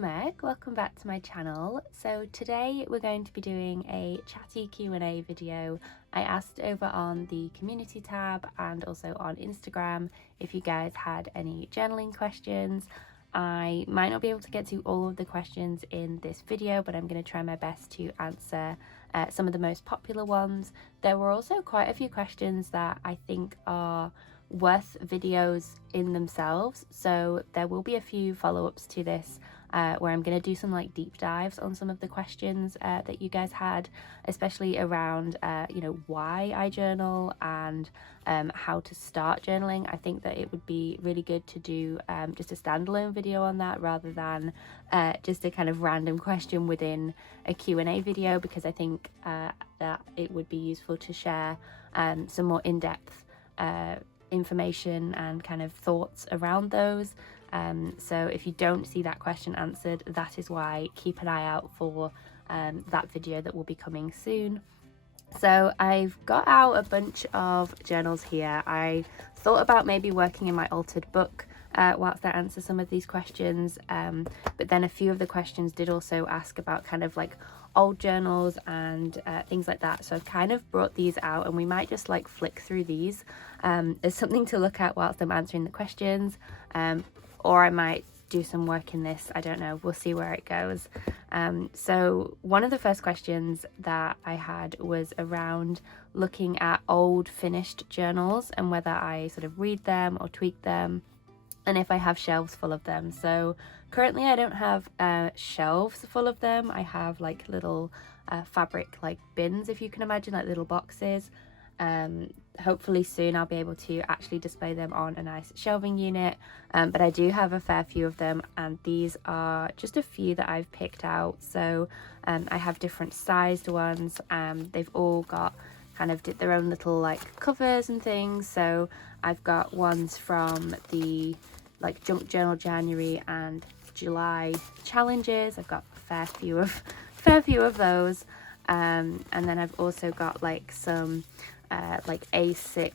Meg, welcome back to my channel. So today we're going to be doing a chatty Q&A video. I asked over on the community tab and also on Instagram if you guys had any journaling questions. I might not be able to get to all of the questions in this video, but I'm going to try my best to answer some of the most popular ones. There were also quite a few questions that I think are worth videos in themselves, so there will be a few follow-ups to this where I'm going to do some like deep dives on some of the questions that you guys had, especially around why I journal and how to start journaling. I think that it would be really good to do just a standalone video on that rather than just a kind of random question within a Q&A video, because I think that it would be useful to share some more in-depth information and kind of thoughts around those. So if you don't see that question answered, that is why. Keep an eye out for that video that will be coming soon. So I've got out a bunch of journals here. I thought about maybe working in my altered book whilst I answer some of these questions, but then a few of the questions did also ask about kind of like old journals and things like that, so I've kind of brought these out and we might just like flick through these as something to look at whilst I'm answering the questions, or I might do some work in this, I don't know, we'll see where it goes. So one of the first questions that I had was around looking at old finished journals and whether I sort of read them or tweak them, and if I have shelves full of them. So currently I don't have shelves full of them. I have like little fabric like bins, if you can imagine, like little boxes. Hopefully soon I'll be able to actually display them on a nice shelving unit, but I do have a fair few of them, and these are just a few that I've picked out. So I have different sized ones. They've all got kind of their own little like covers and things. So I've got ones from the like Junk Journal January and July challenges. I've got a fair few of those, and then I've also got like some like A6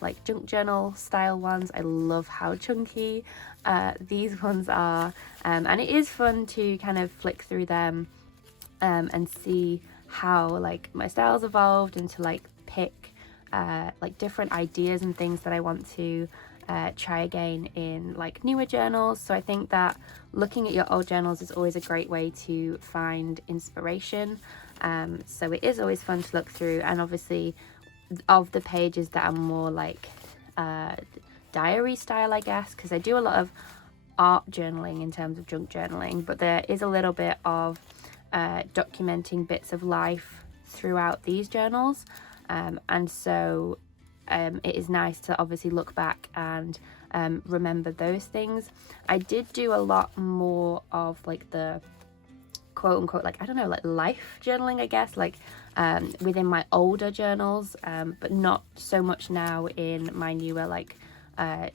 like junk journal style ones. I love how chunky these ones are, and it is fun to kind of flick through them and see how like my style's evolved, and to like pick like different ideas and things that I want to try again in like newer journals. So I think that looking at your old journals is always a great way to find inspiration. So it is always fun to look through, and obviously of the pages that are more like diary style, I guess, because I do a lot of art journaling in terms of junk journaling, but there is a little bit of documenting bits of life throughout these journals, and so it is nice to obviously look back and remember those things. I did do a lot more of like the quote unquote like, I don't know, like life journaling, I guess, like within my older journals, but not so much now in my newer like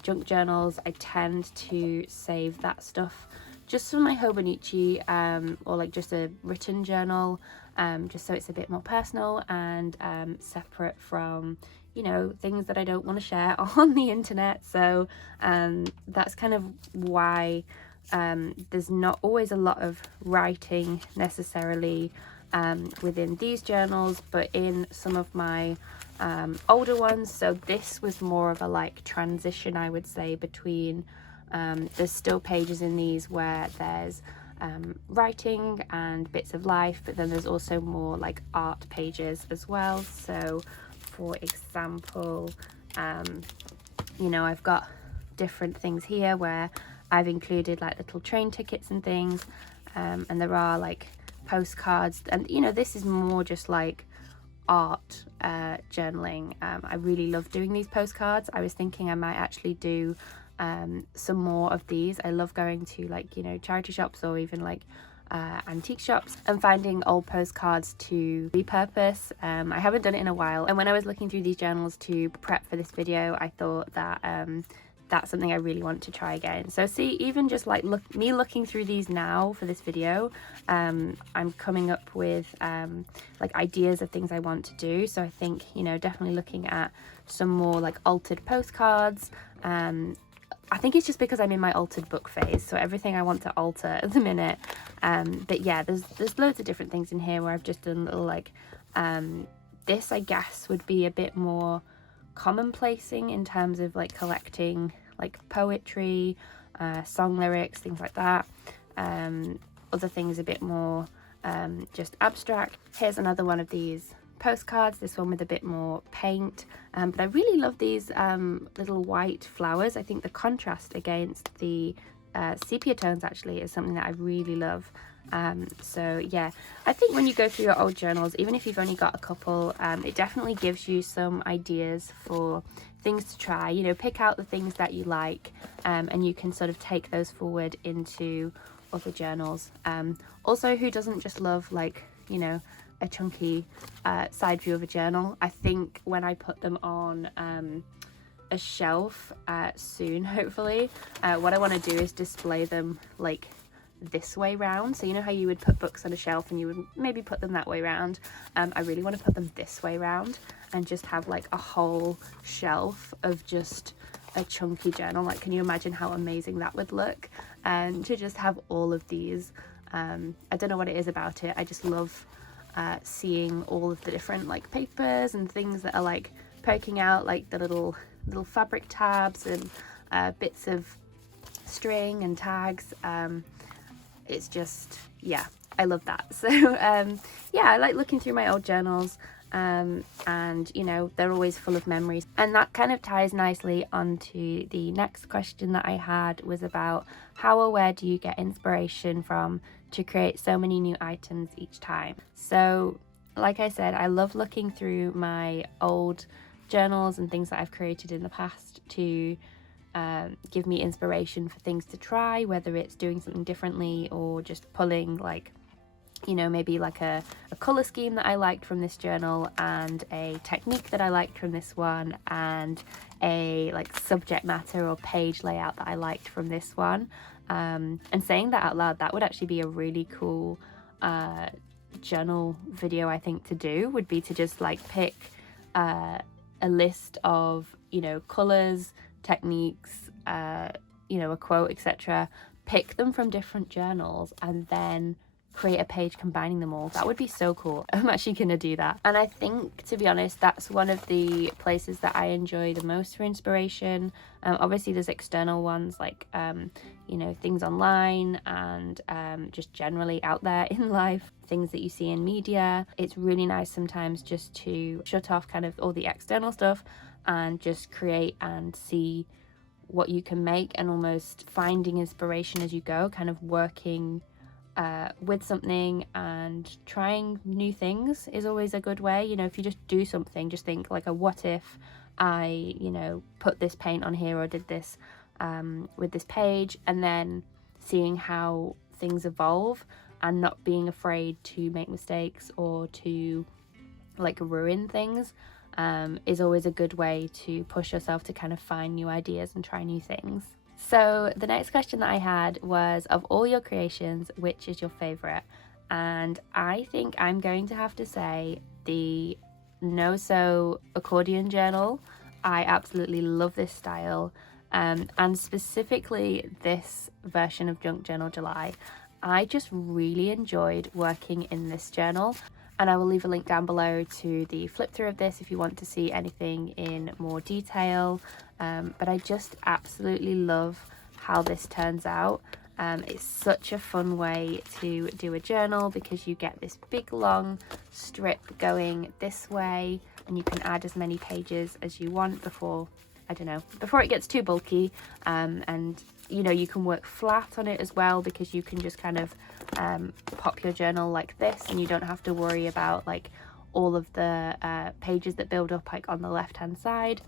junk journals. I tend to save that stuff just for my Hobonichi, or like just a written journal, just so it's a bit more personal and separate from, you know, things that I don't want to share on the internet. So that's kind of why there's not always a lot of writing necessarily within these journals, but in some of my older ones. So this was more of a like transition, I would say, between there's still pages in these where there's writing and bits of life, but then there's also more like art pages as well. So for example, you know, I've got different things here where I've included like little train tickets and things, and there are like postcards, and you know, this is more just like art journaling. I really love doing these postcards. I was thinking I might actually do some more of these. I love going to like, you know, charity shops or even like antique shops and finding old postcards to repurpose. I haven't done it in a while, and when I was looking through these journals to prep for this video, I thought that that's something I really want to try again. So see, even just like me looking through these now for this video, I'm coming up with like ideas of things I want to do. So I think, you know, definitely looking at some more like altered postcards, I think it's just because I'm in my altered book phase, so everything I want to alter at the minute. But yeah, there's loads of different things in here where I've just done little like, this I guess would be a bit more commonplacing in terms of like collecting like poetry, song lyrics, things like that. Other things a bit more just abstract. Here's another one of these postcards, this one with a bit more paint, but I really love these little white flowers. I think the contrast against the sepia tones actually is something that I really love. So yeah, I think when you go through your old journals, even if you've only got a couple, it definitely gives you some ideas for things to try. You know, pick out the things that you like, and you can sort of take those forward into other journals. Also, who doesn't just love, like, you know, a chunky side view of a journal? I think when I put them on a shelf soon, hopefully, what I want to do is display them like this way round. So you know how you would put books on a shelf and you would maybe put them that way round? I really want to put them this way round and just have like a whole shelf of just a chunky journal. Like, can you imagine how amazing that would look? And to just have all of these, I don't know what it is about it, I just love seeing all of the different like papers and things that are like poking out, like the little fabric tabs and bits of string and tags. It's just, yeah, I love that. So yeah, I like looking through my old journals, and you know, they're always full of memories. And that kind of ties nicely onto the next question that I had, was about how or where do you get inspiration from to create so many new items each time? So like I said, I love looking through my old journals and things that I've created in the past to give me inspiration for things to try, whether it's doing something differently or just pulling, like, you know, maybe like a color scheme that I liked from this journal, and a technique that I liked from this one, and a like subject matter or page layout that I liked from this one. And saying that out loud, that would actually be a really cool journal video, I think, to do, would be to just like pick a list of, you know, colors, techniques, you know, a quote, etc., pick them from different journals and then create a page combining them all. That would be so cool. I'm actually gonna do that. And I think, to be honest, that's one of the places that I enjoy the most for inspiration. Obviously there's external ones like you know, things online and just generally out there in life, things that you see in media. It's really nice sometimes just to shut off kind of all the external stuff and just create and see what you can make, and almost finding inspiration as you go, kind of working with something and trying new things is always a good way. You know, if you just do something, just think like a what if I, you know, put this paint on here or did this with this page, and then seeing how things evolve and not being afraid to make mistakes or to like ruin things is always a good way to push yourself to kind of find new ideas and try new things. So the next question that I had was, of all your creations, which is your favorite? And I think I'm going to have to say the No Sew accordion journal. I absolutely love this style, and specifically this version of Junk Journal July. I just really enjoyed working in this journal, and I will leave a link down below to the flip through of this if you want to see anything in more detail. But I just absolutely love how this turns out. It's such a fun way to do a journal because you get this big long strip going this way, and you can add as many pages as you want before, I don't know, before it gets too bulky. And you know, you can work flat on it as well, because you can just kind of pop your journal like this, and you don't have to worry about like all of the pages that build up like on the left hand side.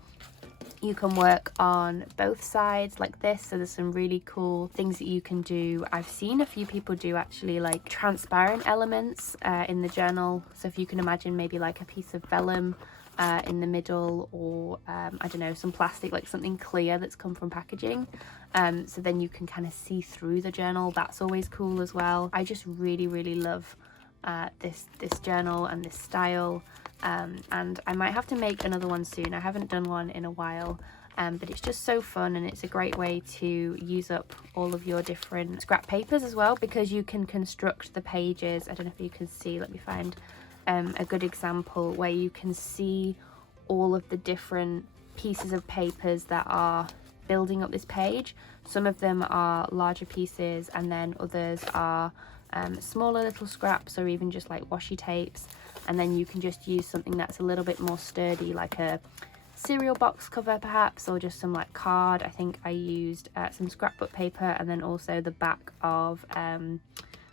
You can work on both sides like this, so there's some really cool things that you can do. I've seen a few people do actually like transparent elements in the journal, so if you can imagine maybe like a piece of vellum in the middle, or I don't know, some plastic, like something clear that's come from packaging, so then you can kind of see through the journal. That's always cool as well. I just really love this journal and this style, and I might have to make another one soon. I haven't done one in a while, but it's just so fun, and it's a great way to use up all of your different scrap papers as well, because you can construct the pages. I don't know if you can see, let me find a good example where you can see all of the different pieces of papers that are building up this page. Some of them are larger pieces, and then others are smaller little scraps, or even just like washi tapes. And then you can just use something that's a little bit more sturdy, like a cereal box cover perhaps, or just some like card. I think I used some scrapbook paper, and then also the back of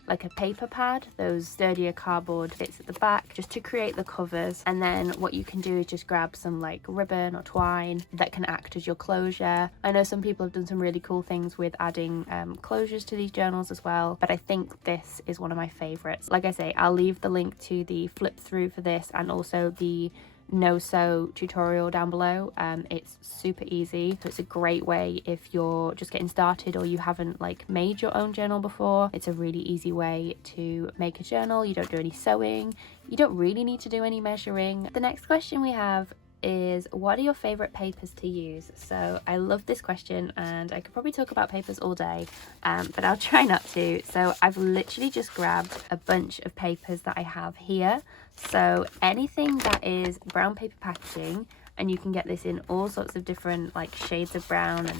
like a paper pad, those sturdier cardboard bits at the back, just to create the covers. And then what you can do is just grab some like ribbon or twine that can act as your closure. I know some people have done some really cool things with adding closures to these journals as well, but I think this is one of my favorites. Like I say, I'll leave the link to the flip through for this, and also the no-sew tutorial down below. It's super easy, so it's a great way if you're just getting started or you haven't like made your own journal before. It's a really easy way to make a journal. You don't do any sewing, you don't really need to do any measuring. The next question we have is, what are your favorite papers to use? So I love this question, and I could probably talk about papers all day, but I'll try not to. So I've literally just grabbed a bunch of papers that I have here. So anything that is brown paper packaging, and you can get this in all sorts of different like shades of brown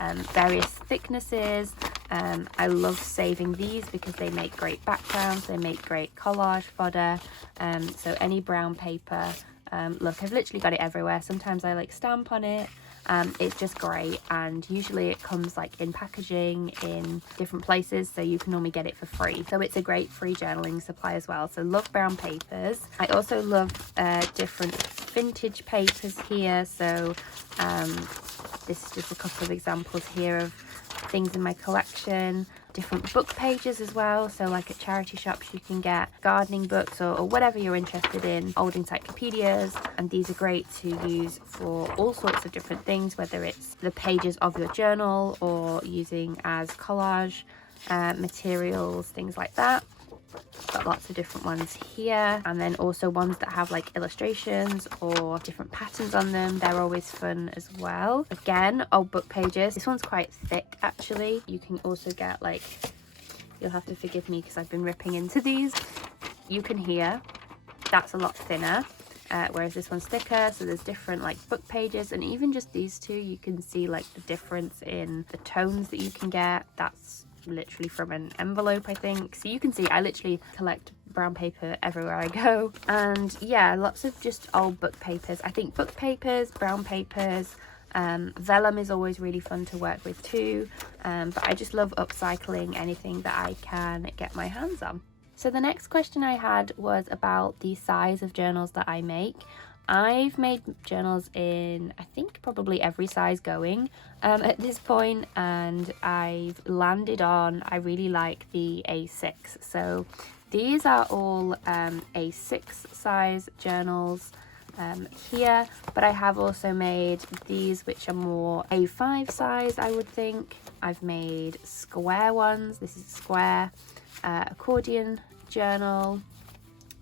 and various thicknesses. I love saving these because they make great backgrounds, they make great collage fodder. So any brown paper, look, I've literally got it everywhere. Sometimes I like stamp on it. It's just great, and usually it comes like in packaging in different places, so you can normally get it for free. So it's a great free journaling supply as well. So love brown papers. I also love different vintage papers here. So this is just a couple of examples here of things in my collection. Different book pages as well, so like at charity shops you can get gardening books or whatever you're interested in, old encyclopedias, and these are great to use for all sorts of different things, whether it's the pages of your journal or using as collage materials, things like that. Got lots of different ones here, and then also ones that have like illustrations or different patterns on them. They're always fun as well. Again, old book pages. This one's quite thick actually. You can also get like, you'll have to forgive me because I've been ripping into these. You can hear that's a lot thinner, whereas this one's thicker. So there's different like book pages, and even just these two, you can see like the difference in the tones that you can get. That's literally from an envelope, I think. So you can see I literally collect brown paper everywhere I go. And yeah, lots of just old book papers. I think book papers, brown papers, vellum is always really fun to work with too, but I just love upcycling anything that I can get my hands on. So the next question I had was about the size of journals that I make. I've made journals in, I think, probably every size going at this point, and I've landed on, I really like the A6. So these are all A6 size journals here, but I have also made these which are more A5 size, I would think. I've made square ones. This is a square accordion journal.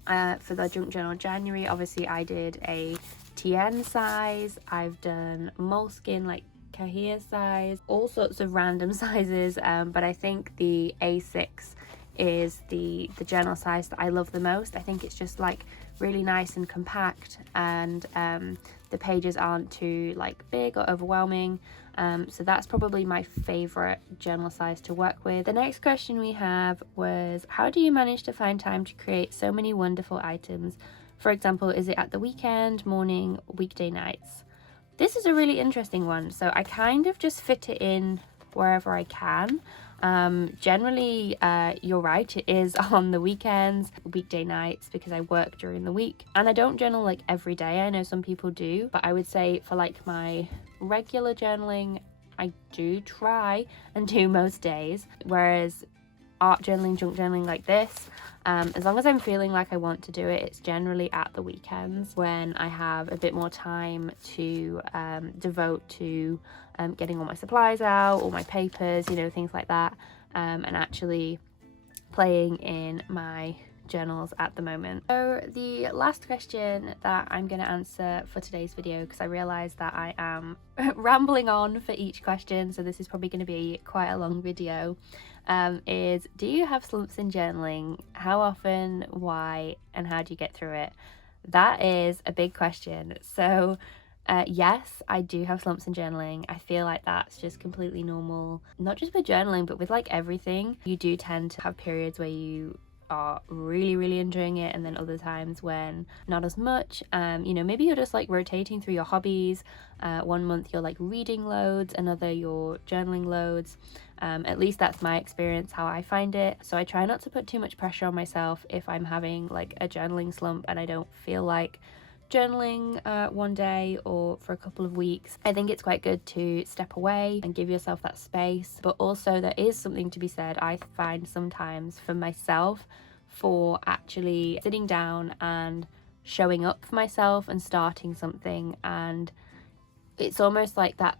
For the Junk Journal January, obviously I did a TN size. I've done moleskin, like Kahir size, all sorts of random sizes, but I think the A6 is the journal size that I love the most. I think it's just like really nice and compact, and the pages aren't too like big or overwhelming. So that's probably my favorite journal size to work with. The next question we have was, how do you manage to find time to create so many wonderful items? For example, is it at the weekend, morning, weekday nights? This is a really interesting one. So I kind of just fit it in wherever I can. Generally, you're right, it is on the weekends, weekday nights, because I work during the week, and I don't journal like every day. I know some people do, but I would say for like my regular journaling, I do try and do most days, whereas art journaling, junk journaling like this, as long as I'm feeling like I want to do it, it's generally at the weekends when I have a bit more time to devote to getting all my supplies out, all my papers, you know, things like that, and actually playing in my journals at the moment. So the last question that I'm going to answer for today's video, because I realize that I am rambling on for each question, so this is probably going to be quite a long video, is do you have slumps in journaling? How often, why, and how do you get through it? That is a big question. So yes, I do have slumps in journaling. I feel like that's just completely normal, not just with journaling, but with like everything. You do tend to have periods where you are really enjoying it, and then other times when not as much. You know, maybe you're just like rotating through your hobbies. One month you're like reading loads, another you're journaling loads. At least that's my experience, how I find it. So I try not to put too much pressure on myself if I'm having like a journaling slump and I don't feel like journaling one day or for a couple of weeks. I think it's quite good to step away and give yourself that space, but also there is something to be said, I find sometimes, for myself, for actually sitting down and showing up for myself and starting something. And it's almost like that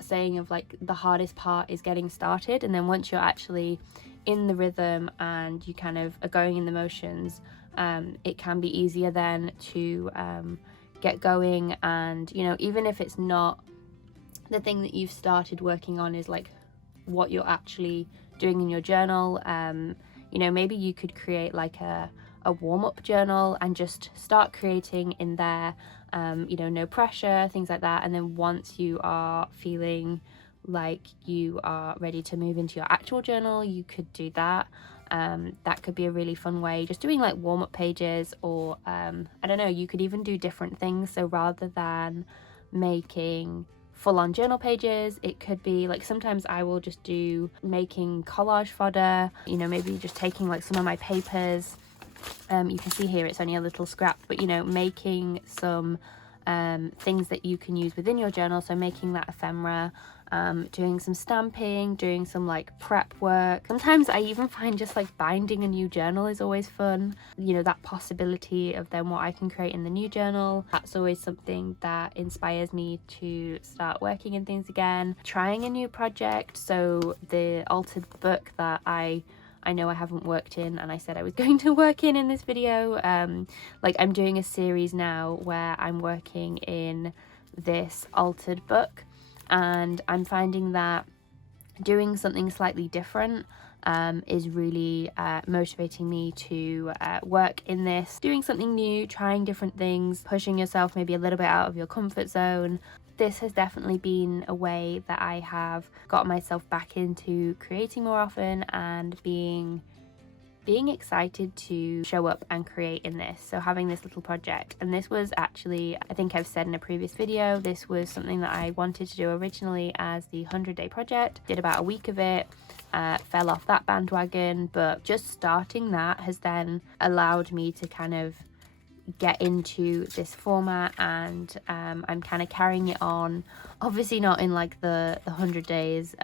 saying of like the hardest part is getting started, and then once you're actually in the rhythm and you kind of are going in the motions, it can be easier then to get going. And you know, even if it's not the thing that you've started working on is like what you're actually doing in your journal, you know, maybe you could create like a warm-up journal and just start creating in there, you know, no pressure, things like that. And then once you are feeling like you are ready to move into your actual journal, you could do that. That could be a really fun way, just doing like warm-up pages, or I don't know, you could even do different things. So rather than making full-on journal pages, it could be like, sometimes I will just do making collage fodder, you know, maybe just taking like some of my papers. You can see here it's only a little scrap, but you know, making some things that you can use within your journal. So making that ephemera, doing some stamping, doing some like prep work. Sometimes I even find just like binding a new journal is always fun. You know, that possibility of then what I can create in the new journal, that's always something that inspires me to start working in things again. Trying a new project, so the altered book that I know I haven't worked in, and I said I was going to work in this video. Like, I'm doing a series now where I'm working in this altered book, and I'm finding that doing something slightly different is really motivating me to work in this. Doing something new, trying different things, pushing yourself maybe a little bit out of your comfort zone. This has definitely been a way that I have got myself back into creating more often and being excited to show up and create in this. So having this little project, and this was actually, I think I've said in a previous video, this was something that I wanted to do originally as the 100-day project. Did about a week of it, fell off that bandwagon, but just starting that has then allowed me to kind of get into this format, and I'm kind of carrying it on, obviously not in like the 100 days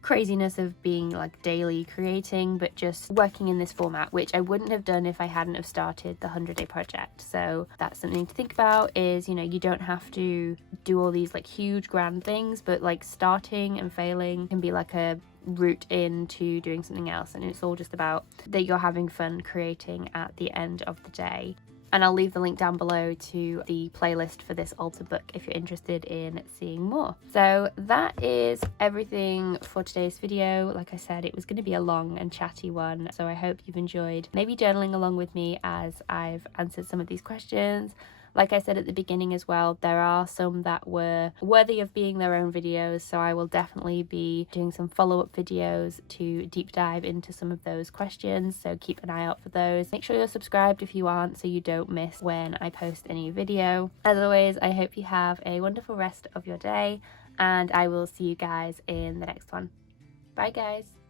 craziness of being like daily creating, but just working in this format, which I wouldn't have done if I hadn't have started the 100-day project. So that's something to think about, is, you know, you don't have to do all these like huge grand things, but like starting and failing can be like a route into doing something else, and it's all just about that you're having fun creating at the end of the day. And I'll leave the link down below to the playlist for this altered book if you're interested in seeing more. So that is everything for today's video. Like I said, it was going to be a long and chatty one, so I hope you've enjoyed maybe journaling along with me as I've answered some of these questions. Like I said at the beginning as well, there are some that were worthy of being their own videos, so I will definitely be doing some follow-up videos to deep dive into some of those questions, so keep an eye out for those. Make sure you're subscribed if you aren't, so you don't miss when I post a new video. As always, I hope you have a wonderful rest of your day, and I will see you guys in the next one. Bye guys!